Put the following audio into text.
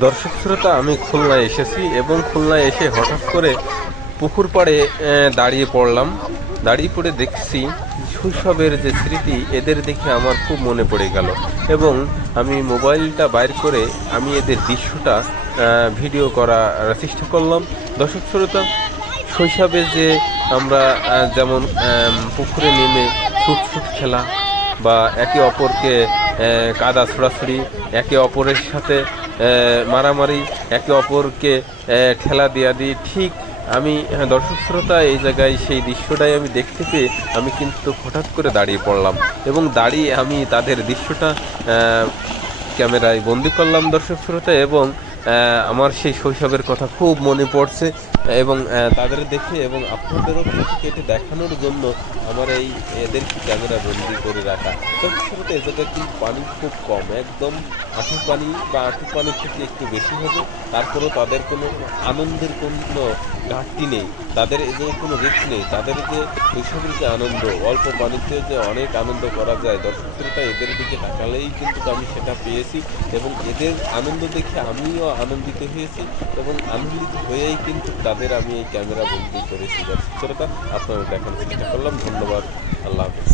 দর্শক শ্রোতা, আমি খুলনায় এসেছি এবং খুলনায় এসে হঠাৎ করে পুকুর পাড়ে দাঁড়িয়ে পড়লাম। দাঁড়িয়ে পড়ে দেখছি শৈশবের যে স্মৃতি, এদের দেখে আমার খুব মনে পড়ে গেল এবং আমি মোবাইলটা বাইর করে আমি এদের দৃশ্যটা ভিডিও করার চেষ্টা করলাম। দর্শক শ্রোতা, শৈশবে যে আমরা যেমন পুকুরে নেমে ছুট ছুট খেলা বা একে অপরকে কাদা ছোড়াছুড়ি, একে অপরের সাথে মারামারি, একে অপরকে ঠেলা দেওয়া দিয়ে ঠিক আমি দর্শক শ্রোতা, এই জায়গায় সেই দৃশ্যটাই আমি দেখতে পেয়ে আমি কিন্তু হঠাৎ করে দাঁড়িয়ে পড়লাম এবং দাঁড়িয়ে আমি তাদের দৃশ্যটা ক্যামেরায় বন্দি করলাম দর্শক শ্রোতা এবং আমার সেই শৈশবের কথা খুব মনে পড়ছে এবং তাদের দেখে এবং আপনাদেরও কেটে দেখানোর জন্য আমার এই এদেরকে ক্যামেরা বন্দি করে রাখা। দর্শক শ্রোতা এ জায়গায় কিন্তু পানি খুব কম, একদম আঁটু পানি বা আঁটু পানি থেকে একটু বেশি হবে, তারপরেও তাদের কোনো আনন্দের কোনো ঘাটতি নেই, তাদের যে কোনো রিস্ক নেই, তাদের যে এইসবের যে আনন্দ, অল্প পানিতে যে অনেক আনন্দ করা যায় দর্শক শ্রোতা এদের দিকে তাকালেই কিন্তু আমি সেটা পেয়েছি এবং এদের আনন্দ দেখে আমিও আনন্দিত হয়েছি এবং আনন্দিত হয়েই কিন্তু তাদের আমি এই ক্যামেরা বন্দি করেছি যার শ্রোতা আপনারা দেখার চেষ্টা করলাম। ধন্যবাদ। আল্লাহ হাফিজ।